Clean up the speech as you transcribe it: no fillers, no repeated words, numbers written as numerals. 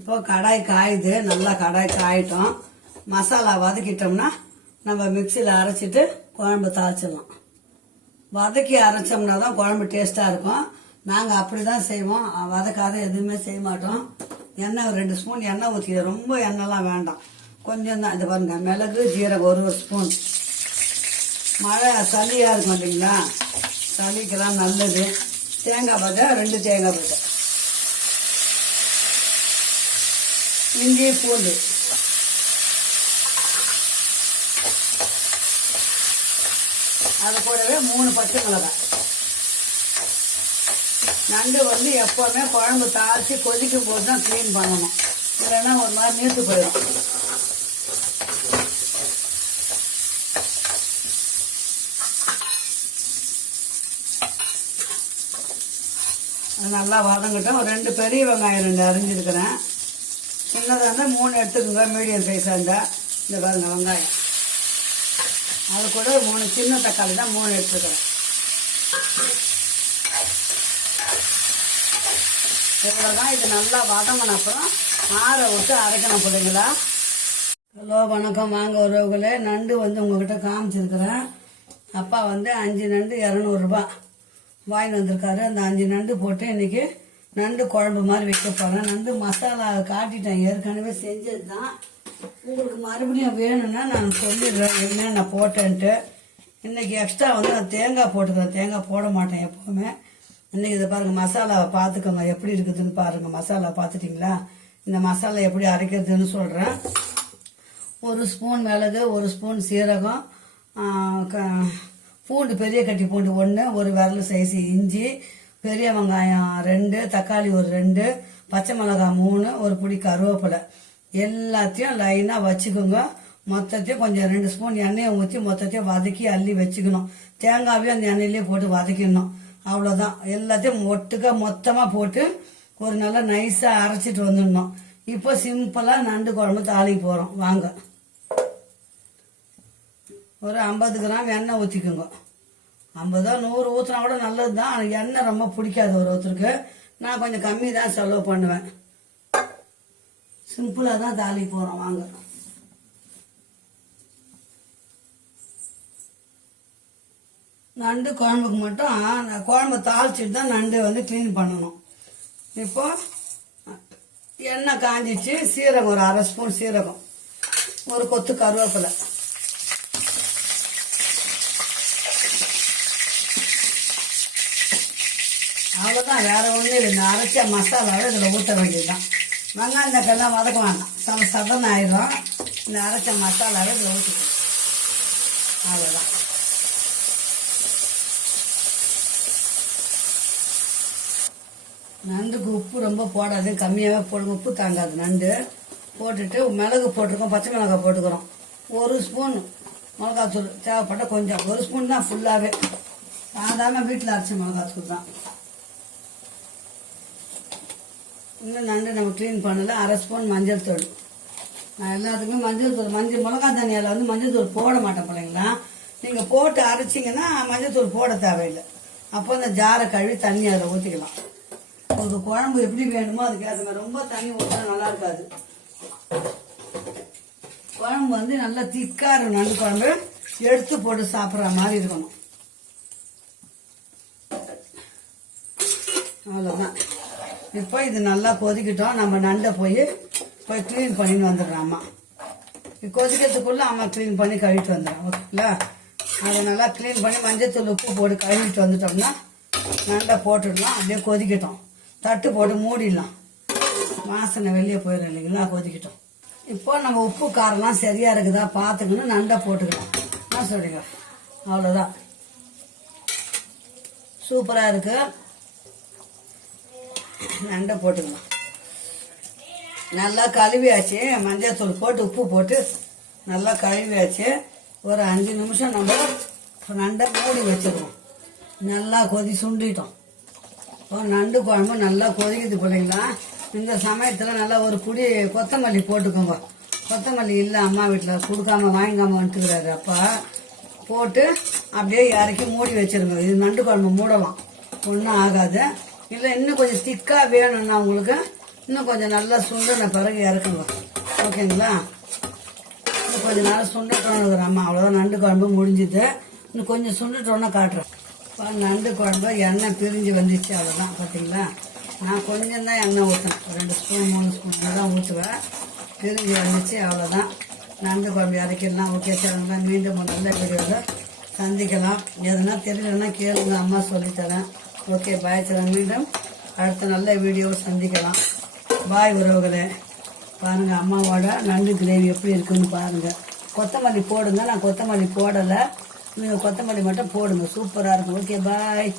இப்போ கடாய் காயுது, நல்லா கடாய் காயிட்டோம். மசாலா வதக்கிட்டோம்னா நம்ம மிக்சியில் அரைச்சிட்டு குழம்பு தாளிச்சிடலாம். வதக்கி அரைச்சோம்னா தான் குழம்பு டேஸ்ட்டாக இருக்கும். நாங்கள் அப்படி தான் செய்வோம், வதக்காத எதுவுமே செய்ய மாட்டோம். எண்ணெய் ஒரு 2 ஸ்பூன் எண்ணெய் ஊற்றிக்க, ரொம்ப எண்ணெய்லாம் வேண்டாம், கொஞ்சம் தான். இது பாருங்க, மிளகு ஜீரகம் ஒரு ஸ்பூன். மழை சளியாக இருக்கும் இல்லைங்களா, சளிக்கெல்லாம் நல்லது. தேங்காய் பச்சை 2 தேங்காய் பச்சை, இஞ்சி பூண்டு, அது கூடவே 3 பச்சை மிளகாய். நண்டு வந்து எப்போவுமே குழம்பு தாளித்து கொதிக்கும் போது தான் க்ளீன் பண்ணணும், இல்லைன்னா ஒரு மாதிரி நீர்த்து போயிடும். அது நல்லா வதங்கிட்டோம். ஒரு 2 பெரிய வெங்காயம் 2 அரிஞ்சிருக்கிறேன். சின்னதாக இருந்தால் 3 எடுத்துக்கோங்க, மீடியம் சைஸாக இருந்தால். இந்த பாருங்க வெங்காயம், அது கூட 3 சின்ன தக்காளி தான் 3 எடுத்துக்கிறேன். இவ்வளோதான். இது நல்லா வதங்கின அப்புறம் ஆற விட்டு அரைக்கணும் பிள்ளைங்களா. ஹலோ வணக்கம், வாங்க உறவுகளே. நண்டு வந்து உங்ககிட்ட காமிச்சிருக்கிறேன். அப்பா வந்து 5 நண்டு 200 ரூபா வாங்கிட்டு வந்திருக்காரு. அந்த 5 நண்டு போட்டு இன்னைக்கு நண்டு குழம்பு மாதிரி வைக்க போகிறேன். நண்டு மசாலா காட்டிட்டேன், ஏற்கனவே செஞ்சது தான். உங்களுக்கு மறுபடியும் வேணும்னா நான் சொல்லிடுறேன் என்ன நான் போட்டேன்ட்டு. இன்றைக்கி எக்ஸ்ட்ரா வந்து நான் தேங்காய் போட்டுக்கிறேன், தேங்காய் போட மாட்டேன் எப்போவுமே. இன்றைக்கி இதை பாருங்கள், மசாலாவை பார்த்துக்கோங்க எப்படி இருக்குதுன்னு பாருங்கள். மசாலா பார்த்துட்டிங்களா? இந்த மசாலா எப்படி அரைக்கிறதுன்னு சொல்கிறேன். 1 ஸ்பூன் மிளகு, 1 ஸ்பூன் சீரகம், பூண்டு பெரிய கட்டி பூண்டு 1, ஒரு விரல் சைஸ் இஞ்சி, பெரிய வெங்காயம் 2, தக்காளி ஒரு 2, பச்சை மிளகாய் 3, ஒரு பிடி கருவேப்பிலை. எல்லாத்தையும் லைனாக வச்சுக்கோங்க. மொத்தத்தையும் கொஞ்சம் 2 ஸ்பூன் எண்ணெயை ஊற்றி மொத்தத்தையும் வதக்கி அள்ளி வச்சுக்கணும். தேங்காவையும் அந்த எண்ணெயிலே போட்டு வதக்கிடணும். அவ்வளோதான். எல்லாத்தையும் ஒட்டுக்க மொத்தமாக போட்டு ஒரு நல்லா நைஸாக அரைச்சிட்டு வந்துடணும். இப்போ சிம்பிளாக நண்டு குழம்பு தாளிக்க போகிறோம், வாங்க. ஒரு 50 கிராம் எண்ணெய் ஊற்றிக்குங்க. 50 100 ஊற்றினா கூட நல்லது தான். ஆனால் எண்ணெய் ரொம்ப பிடிக்காது ஒருத்தருக்கு. நான் கொஞ்சம் கம்மி தான் செலவு பண்ணுவேன். சிம்பிளாக தான் தாளிக்க போகிறோம், வாங்க. நண்டு குழம்புக்கு மட்டும் குழம்பு தாளிச்சிட்டு தான் நண்டு வந்து க்ளீன் பண்ணணும். இப்போ எண்ணெய் காஞ்சிச்சு. சீரகம் ஒரு 1/2 ஸ்பூன் சீரகம், ஒரு கொத்து கருவேப்பிலை, அவ்வளோதான். வேற ஒன்றும் இல்லை. இந்த அரைச்ச மசாலாவை இதில் ஊற்ற வேண்டியதுதான். வெங்காயம் தக்காளிலாம் வதக்க வேண்டாம், சதன் ஆயிடும். இந்த அரைச்ச மசாலாவை இதில் ஊற்றிக்கணும், அவ்வளோதான். நண்டுக்கு உப்பு ரொம்ப போடாது, கம்மியாகவே போடுங்க. உப்பு தாங்காது நண்டு. போட்டுட்டு மிளகு போட்டிருக்கோம், பச்சை மிளகாய் போட்டுக்கிறோம். 1 ஸ்பூன் மிளகாத்தூள் தேவைப்பட்ட கொஞ்சம், 1 ஸ்பூன் தான் ஃபுல்லாகவே. சாதாரண வீட்டில் அரைச்ச மிளகாத்தூள் தான். இன்னும் நண்டு நம்ம க்ளீன் பண்ணல. 1/2 ஸ்பூன் மஞ்சள் தூள். நான் எல்லாத்துக்குமே மஞ்சள் தூள், மிளகாய் தனியால் வந்து மஞ்சள் தூள் போட மாட்டேன் பிள்ளைங்களா. நீங்கள் போட்டு அரைச்சிங்கன்னா மஞ்சள் தூள் போட தேவையில்லை. அப்போ அந்த ஜாரை கழுவி தண்ணி அதில் ஊற்றிக்கலாம். ஒரு குழம்பு எப்படி வேணுமோ அதுக்கு ஏற்ற மாதிரி. ரொம்ப தண்ணி ஊற்றினா நல்லா இருக்காது. குழம்பு வந்து நல்லா திக்காக இருக்கும். நண்டு குழம்பு எடுத்து போட்டு சாப்பிட்ற மாதிரி இருக்கணும். அவ்வளோதான். இப்போ இது நல்லா கொதிக்கிட்டோம். நம்ம நண்டை போய் க்ளீன் பண்ணின்னு வந்துடுறோம். அம்மா கொதிக்கிறதுக்குள்ளே அம்மா க்ளீன் பண்ணி கழுவிட்டு வந்துடுறோம், ஓகேங்களா? அதை நல்லா க்ளீன் பண்ணி மஞ்சள் உப்பு போட்டு கழுவிட்டு வந்துட்டோம்னா நண்டை போட்டுடலாம். அப்படியே கொதிக்கட்டும். தட்டு போட்டு மூடிடலாம், வாசனை வெளியே போயிடும் இல்லைங்களா. கொதிக்கட்டும். இப்போ நம்ம உப்பு காரம்லாம் சரியாக இருக்குதா பார்த்துக்கணும். நண்டை போட்டுக்கலாம். என்ன சொல்றீங்க? அவ்வளோதான். சூப்பராக இருக்கு. நண்டை போட்டுக்கலாம். நல்லா கழுவியாச்சு. மஞ்சள் தூள் போட்டு உப்பு போட்டு நல்லா கழுவியாச்சு. ஒரு 5 நிமிஷம் நம்ம நண்டை மூடி வச்சுருவோம். நல்லா சுண்டிட்டோம். நண்டு குழம்பு நல்லா கொதிக்குது பிள்ளைங்களா. இந்த சமயத்தில் நல்லா ஒரு குடி கொத்தமல்லி போட்டுக்கோங்க. கொத்தமல்லி இல்லை அம்மா வீட்டில், கொடுக்காம வாங்காமல் வந்துட்டுக்கிறாரு அப்பா. போட்டு அப்படியே இறக்கி மூடி வச்சிருங்க. இது நண்டு குழம்பு மூடலாம், ஒன்றும் ஆகாது. இல்லை இன்னும் கொஞ்சம் திக்காக வேணும்னா உங்களுக்கு இன்னும் கொஞ்சம் நல்லா சுண்டின பிறகு இறக்குங்க. ஓகேங்களா? இன்னும் கொஞ்சம் நேரம் சுண்டட்டோன்னு அம்மா. அவ்வளோதான், நண்டு குழம்பு முடிஞ்சுது. இன்னும் கொஞ்சம் சுண்டுட்டோன்னு காட்டுறேன். நண்டு குழம்பு எண்ணெய் பிரிஞ்சு வந்துச்சு. அவ்வளோதான். பார்த்தீங்களா? நான் கொஞ்சம் தான் எண்ணெய் ஊற்றினேன். 2 ஸ்பூன் 3 ஸ்பூன் தான் ஊற்றுவேன். பிரிஞ்சு வந்துச்சு. அவ்வளோதான். நண்டு குழம்பு இறக்கிடலாம். ஓகே சார், மீண்டும் ஒரு நல்ல வீடியோவில் சந்திக்கலாம். எதுனா தெரியலன்னா கேளுங்க, அம்மா சொல்லித்தரேன். Okay, bye sir. மீண்டும் அடுத்த நல்ல வீடியோவை சந்திக்கலாம். பாய் உறவுகளே. பாருங்கள் அம்மாவோட நண்டு கிரேவி எப்படி இருக்குன்னு பாருங்கள். கொத்தமல்லி போடுங்க. நான் கொத்தமல்லி போடலை. நீங்கள் கொத்தமல்லி மட்டும் போடுங்க. சூப்பராக இருக்கும். ஓகே, பாய்.